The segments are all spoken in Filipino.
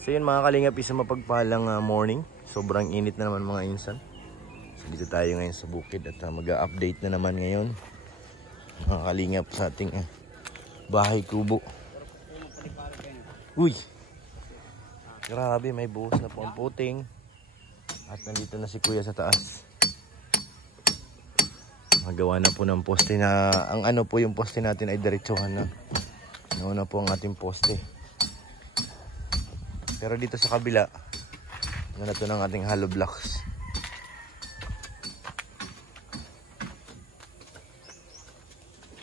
So yun mga kalingap, isang mapagpalang morning. Sobrang init na naman mga insan. So dito tayo ngayon sa bukid at mag-update na naman ngayon mga kalingap sa ating bahay kubo. Uy! Grabe, may buhos na po ang puting. At nandito na si kuya sa taas. Magawa na po ng poste na, ang ano po yung poste natin ay diretsuhan na. Nauna po ang ating poste. Pero dito sa kabila, ano na to ng ating hollow blocks.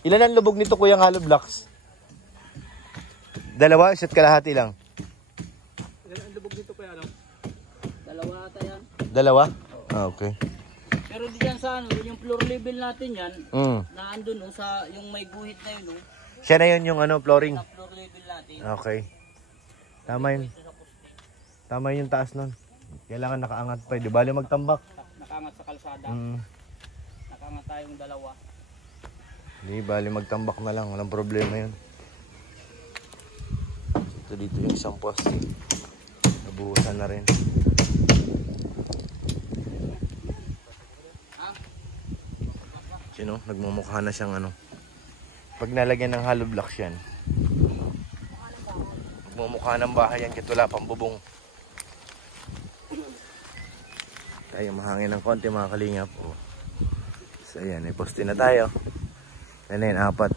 Ilan ang lubog nito kuya ng hollow blocks? Dalawa, isa't kalahati lang. Ilan ang lubog nito kuya? Dalawa ata yan. Dalawa? Ah, okay. Pero di yan sa ano, yung floor level natin yan, na andun sa yung may guhit na yun. Siya na yun yung ano, flooring. Sa floor level natin. Okay. Tama yun. Tama yung taas nun. Kailangan nakaangat pa. Di bali magtambak. Nakaangat sa kalsada. Nakaangat tayong dalawa. Di bali magtambak na lang. Walang problema yun. Ito dito yung isang poste. Nabuhusan na rin. Sino? Nagmumukha na siyang ano. Pag nalagyan ng hollow blocks yan. Nagmumukha ng bahay yan. Kahit wala pang bubong. Tayo mahangin ng konti mga kalingap. So ayan, may poste na tayo. Yan na yun, 4.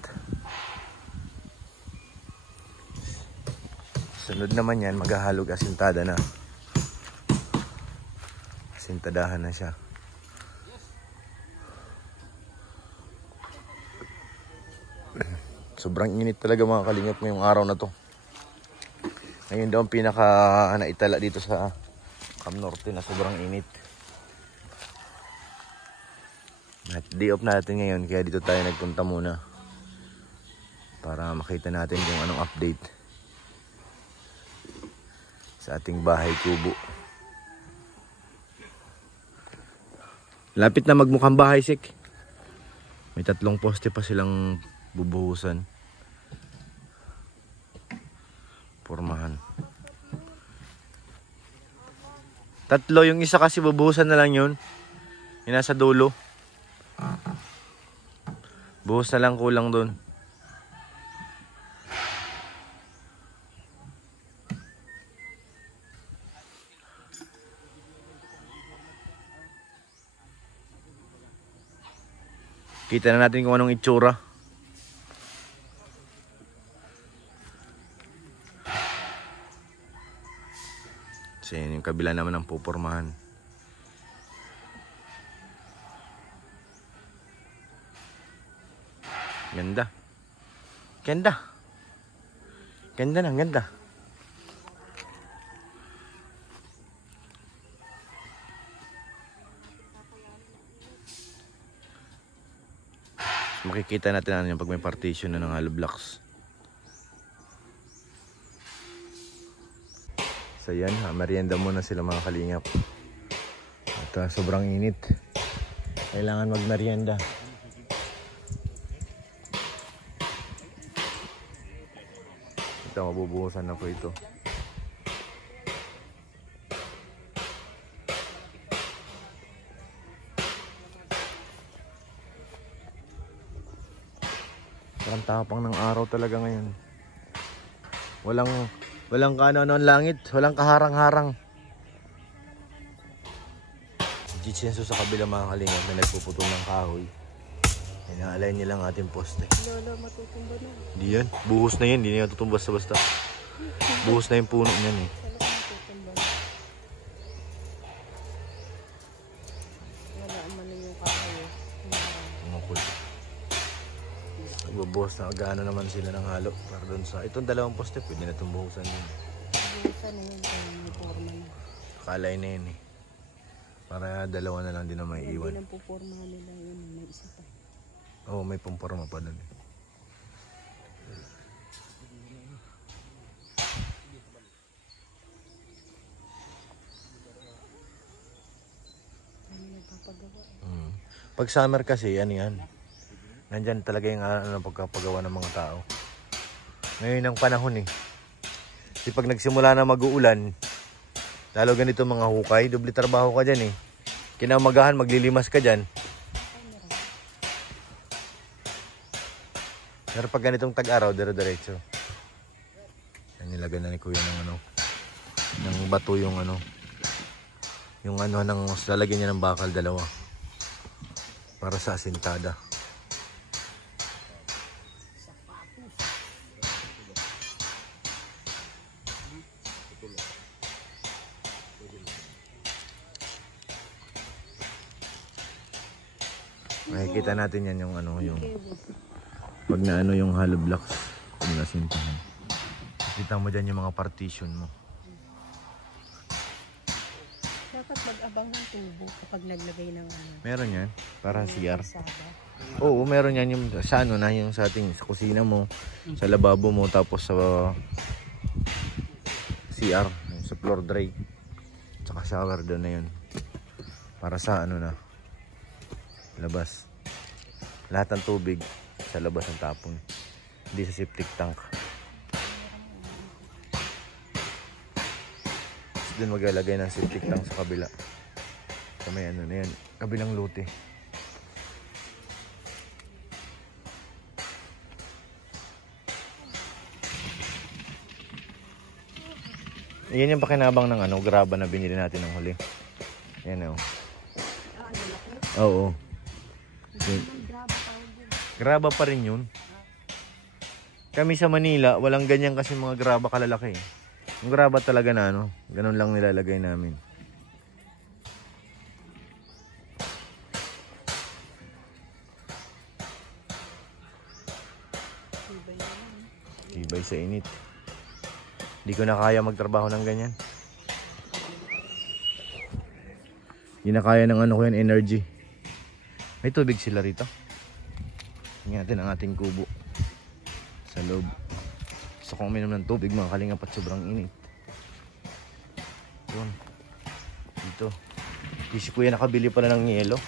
Sunod naman yan, maghahalog asintada na. Asintadahan na siya. Sobrang init talaga mga kalingap ngayong araw na to. Ngayon daw ang pinaka naitala dito sa Cam Norte na sobrang init. At day off natin ngayon kaya dito tayo nagpunta muna para makita natin yung anong update sa ating bahay kubo. Lapit na magmukhang bahay sik. May 3 poste pa silang bubuhusan. Pormahan. 3 yung isa kasi bubuhusan na lang yun. Yung nasa dulo. Buhos na lang kulang doon. Kita na natin kung anong itsura. Kasi yung kabila naman ang pupormahan. Ganda. Ganda. Ganda na, ganda. So, makikita natin ano yung pag may partition na ng hollow blocks. So yan, merienda muna sila mga kalingap. At sobrang init. Kailangan magmerienda. Ito, mabubuhusan na po ito. Parang tapang ng araw talaga ngayon. Walang kaano-ano ang langit. Walang kaharang-harang. Jitsenso sa kabila mga kalingap na nagpuputol ng kahoy. Inaalay nilang ating poste. Lolo, matutumba na. Hindi yan. Buhos na yan. Hindi na tutumba basta-basta. Buhos na yung puno niyan eh. Wala man yung kahoy. Makul. Nagbubuhos na. Gaano naman sila ng halo. Para doon sa itong 2 poste. Pwede na itong buhusan yun. Buhusan na yun. Uniforma na. Kalay na yun eh. Para 2 na lang din na may iwan. Hindi lang pupormahan nila yun. May isa pa. Oo, may pumporma pa doon eh. Pag summer kasi, ano yan. Nandyan talaga yung pagkapagawa ng mga tao. Ngayon ang panahon eh. Kasi pag nagsimula na mag-uulan, lalo ganito mga hukay, doble trabaho ka dyan eh. Kinamagahan, maglilimas ka dyan. Pero pag ganitong tag-araw, dire-diretso. Yan, nilagay na ni Kuya ng ano, ng bato yung ano, ng lalagyan niya ng bakal, dalawa. Para sa asintada. Makikita natin yan yung ano, yung pag na ano yung hollow blocks, yung nasintahan. Kita mo dyan yung mga partition mo. Dapat mag-abang ng tubo kapag naglagay ng ano. Meron yan, para CR. Kalsada. Oo, meron yan yung sa ano na, yung sa ating sa kusina mo, sa lababo mo, tapos sa CR, sa floor drain, tsaka shower doon na yun. Para sa ano na, labas. Lahat ng tubig sa labas ng tapon, hindi sa septic tank. Tapos doon maglalagay ng septic tank sa kabila. Sa may ano na yan, kabilang lote. Yan yung pakinabang ng ano, graba na binili natin ng huli. Yan o. Oo. Graba pa rin yun. Kami sa Manila, walang ganyan kasi mga graba kalalaki. Yung graba talaga na ano, ganun lang nilalagay namin. Tibay sa init. Hindi ko na kaya magtrabaho ng ganyan. Hindi na kaya ng ano ko yan, energy. May tubig sila rito. Tingnan natin ang ating kubo sa loob. Gusto kong uminom ng tubig mga kalingap at sobrang init. Yun. Dito. Di si Kuya nakabili pala ng yelo.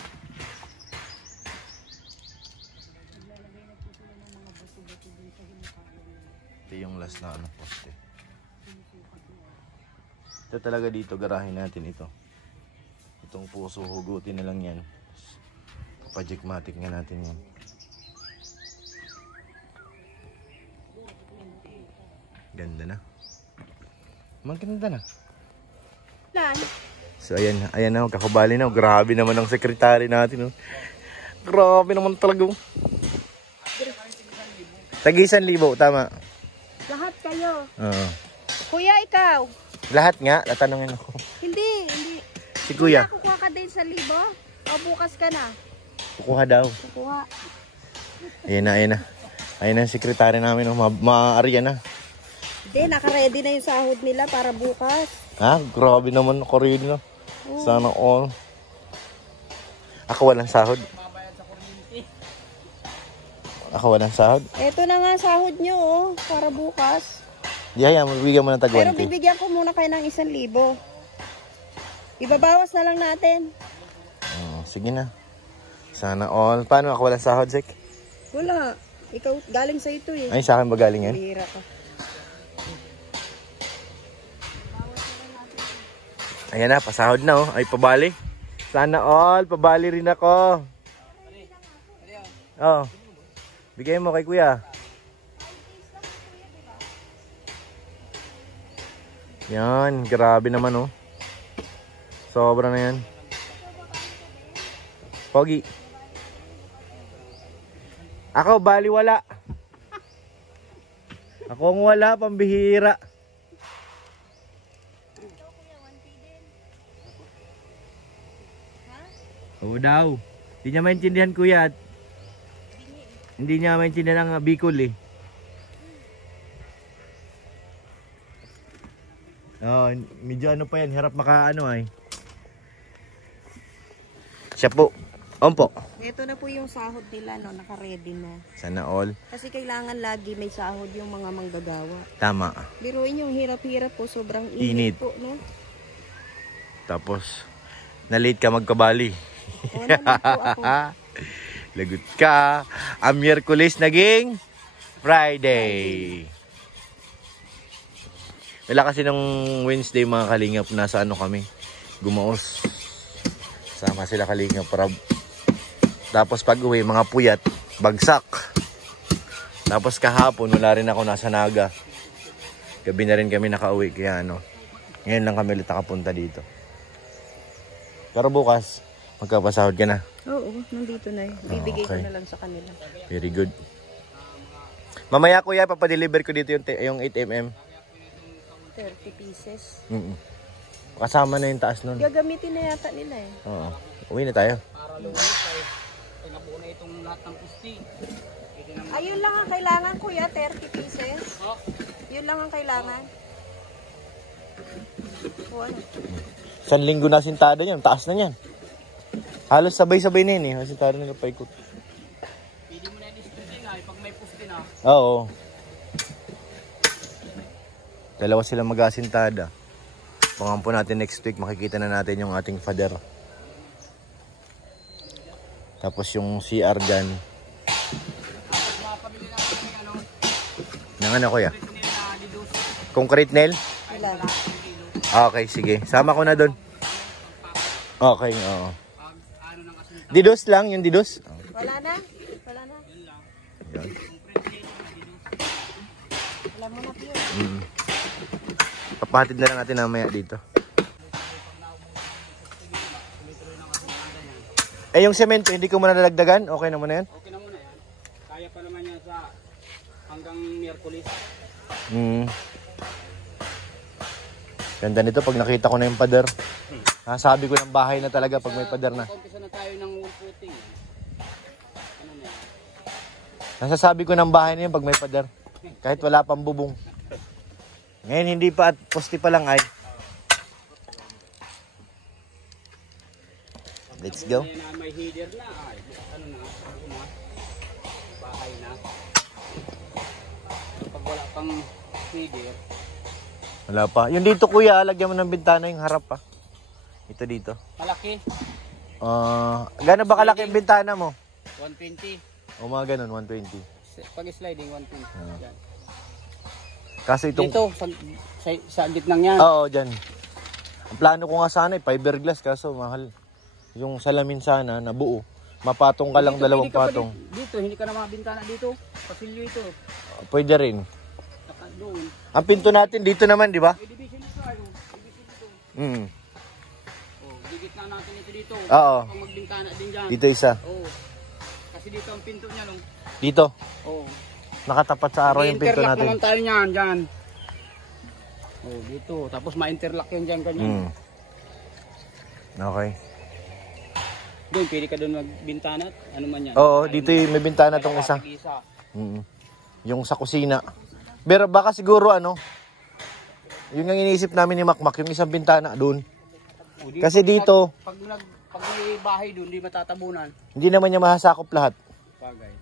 Ito yung last na ano, poste. Ito talaga dito, garahin natin ito. Itong puso, hugutin na lang yan. Pajikmatic nga natin yan. Ganda na. Maganda na. Lan. So ayan na, kakabali na. Grabe naman ang sekretary natin. Oh. Grabe naman talaga. Tagi 1,000, tama. Lahat kayo. Oo. Kuya, ikaw. Lahat nga, tatanungin ako. Hindi. Si Kuya. Kukuha ka din 1,000. O bukas ka na. Kukuha daw. Kukuha. Ayan na. Ayan na ang sekretary namin. Oh. Maaarya na. Hindi, naka-ready na yung sahod nila para bukas. Ha? Grabe naman ako rin. No? Sana all. Ako walang sahod. Ako walang sahod. Ito na nga sahod nyo, oh, para bukas. Yaya, mabibigyan mo ng tag-1K. Pero bibigyan ko muna kayo ng 1,000. Ibabawas na lang natin. Oh, sige na. Sana all. Paano ako walang sahod, Sek? Wala. Ikaw, galing sa ito eh. Ay, sa akin ba galing yan? Hira ka. Ayan na, pasahod na oh. Ay, pabali. Sana all, pabali rin ako. Oh. Bigay mo kay Kuya. Yan, grabe naman oh. Sobra na yan. Pogi. Ako, bali wala. Ako ang wala, pambihira. Oo daw. Hindi niya maintindihan Kuya. Hindi niya maintindihan ang Bicol eh. Oh, medyo ano pa yan, harap makaano ay. Siya po. Ompo. Ito na po yung sahod nila, no, naka-ready na. Sana all. Kasi kailangan lagi may sahod yung mga manggagawa. Tama. Biruin yung hirap-hirap po, sobrang Init. init po, no? Tapos, na-late ka magkabali. Oo naman po ako. Lagot ka. Ang Miyerkules naging Friday. Wala kasi nung Wednesday mga kalingap, nasa ano kami, Gumaos. Sama sila kalingap para. Tapos pag uwi, mga puyat, bagsak. Tapos kahapon, wala rin ako, nasa Naga. Gabi na rin kami nakauwi, kaya ano, ngayon lang kami ulit nakapunta dito. Pero bukas, magkapasahod ka na. Oo, nandito na eh. Bibigay ko na lang sa kanila. Very good. Mamaya kuya, papadeliver ko dito yung 8mm. 30 pieces. Kasama na yung taas nun. Gagamitin na yata nila eh. Oo. Uwi na tayo. Para lumalit ay nabuo na itong lahat ng pusti. Ayun lang ang kailangan kuya, 30 pieces. Oh. Yun lang ang kailangan. O ano? 1 linggo na sintada niyan. Taas na niyan. Halos sabay-sabay na yun eh. Sintada na paikot. Pwede mo na i-distribute nga pag may pusti na. Oo. Dalawa sila mag-asintada. Pangampo natin next week, makikita na natin yung ating father. Tapos yung CR dyan. Tapos makapabili natin ng ano. Nang ano kuya? Nila na didus. Concrete nail? Ilan? Okay, sige. Sama ko na doon. Okay, oo. Pag ano ng asinta. Didus lang, yung didus. Wala na? Wala na? Yan. Alam mo na piyo. Papahatid na lang natin namaya dito. Eh, yung semento, hindi ko muna nadagdagan? Okay na muna yan? Okay na muna yan. Kaya pa naman yan sa hanggang Miyerkules. Ganda nito pag nakita ko na yung pader. Nasabi ko ng bahay na talaga pag may pader na. Umpisa na tayo ng wool footing. Ano na yan? Nasasabi ko ng bahay na yun pag may pader. Kahit wala pang bubong. Ngayon hindi pa at poste pa lang ay. Let's go. May header na ay. Ano na? Ano na? Bahay na. Pag wala pang header. Wala pa. Yung dito kuya, lagyan mo ng bintana yung harap pa. Ito dito. Malaki. Gano'n ba kalaki yung bintana mo? 120. O mga ganun, 120. Pag sliding 120. Yan. Kaso itong... Dito, sa gitnang yan. Oo, dyan. Ang plano ko nga sana ay fiberglass kaso mahal. Yung salamin sana na buo. Mapatong ka lang, Dito, dalawang pwede ka pa patong. Dito, hindi ka na mabintana dito. Pasilyo ito. Pwede rin. Saka doon. Ang pinto natin dito naman, di ba? May division ito. Division ito. Oh, gigit na natin ito dito. Oo. Pag magbintana din dyan. Dito isa. Oh. Kasi dito ang pinto niya. No? Dito. Oh. Nakatapat sa araw yung pinto Interlock natin. naman tayo niyan. Dyan. Oh, dito. Tapos ma-interlock yan dyan. Ganyan. Okay. Doon, pwede ka doon magbintana. Ano man yan. Oo, dito yung may bintana tong isa. Yung sa kusina. Pero baka siguro ano, yun ang iniisip namin ni Makmak, yung isang bintana doon. Kasi dito, Pag may bahay doon, hindi matatabunan. hindi naman niya mahasakop lahat. Bagay.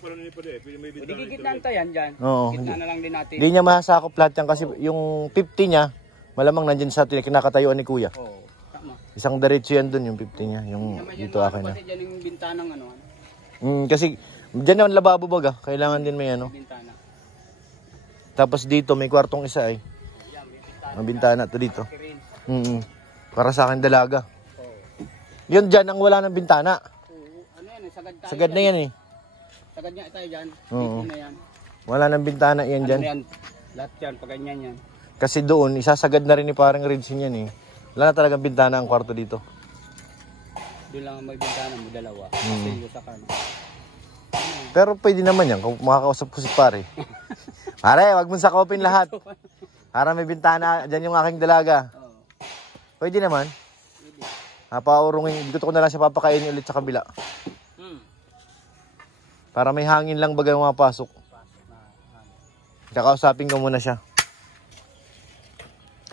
Pwede gigitnaan tayo yan dyan. Oo. Gitna na lang din natin. Hindi niya mahasakop lahat yan kasi yung 50 niya, malamang nandyan sa kinakatayuan ni Kuya. Oo. Tama. Isang diretso yan doon, yung 50 niya. Yung dito akin na. Kasi dyan yung bintanang ano. Kasi dyan naman lababo baga. Kailangan din may ano. Bintana. Tapos dito may kwartong isa ay. Yan, may bintana. Ang bintana to dito. Kirin. Para sa akin dalaga. Oo. Yun dyan ang wala ng bintana. Oo. Ano yan eh, sagad tayo. Sagad na yan eh. Sagad niya tayo dyan. Oo. Dito na yan. Wala ng bintana yan Ano dyan. yan? Lahat yan, pag ganyan yan. Kasi doon, isasagad na rin ni parang Ridsin yan eh. Wala na talagang bintana ang kwarto dito. Doon lang ang may bintana mo, dalawa. Kasi yung sa kanan. Pero pwede naman yan kung makakausap ko si pare. Pare, wag mong sakopin lahat. Para may bintana, dyan yung aking dalaga. Oo. Pwede naman. Pwede. Paurungin, gusto ko na lang siya papakainin ulit sa kabila. Para may hangin lang baga mapasok. Kakausapin ko muna siya.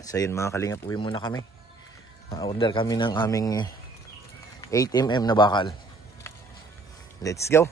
So yun mga kalingap, uwi muna kami. Ma-order kami ng aming 8mm na bakal. Let's go!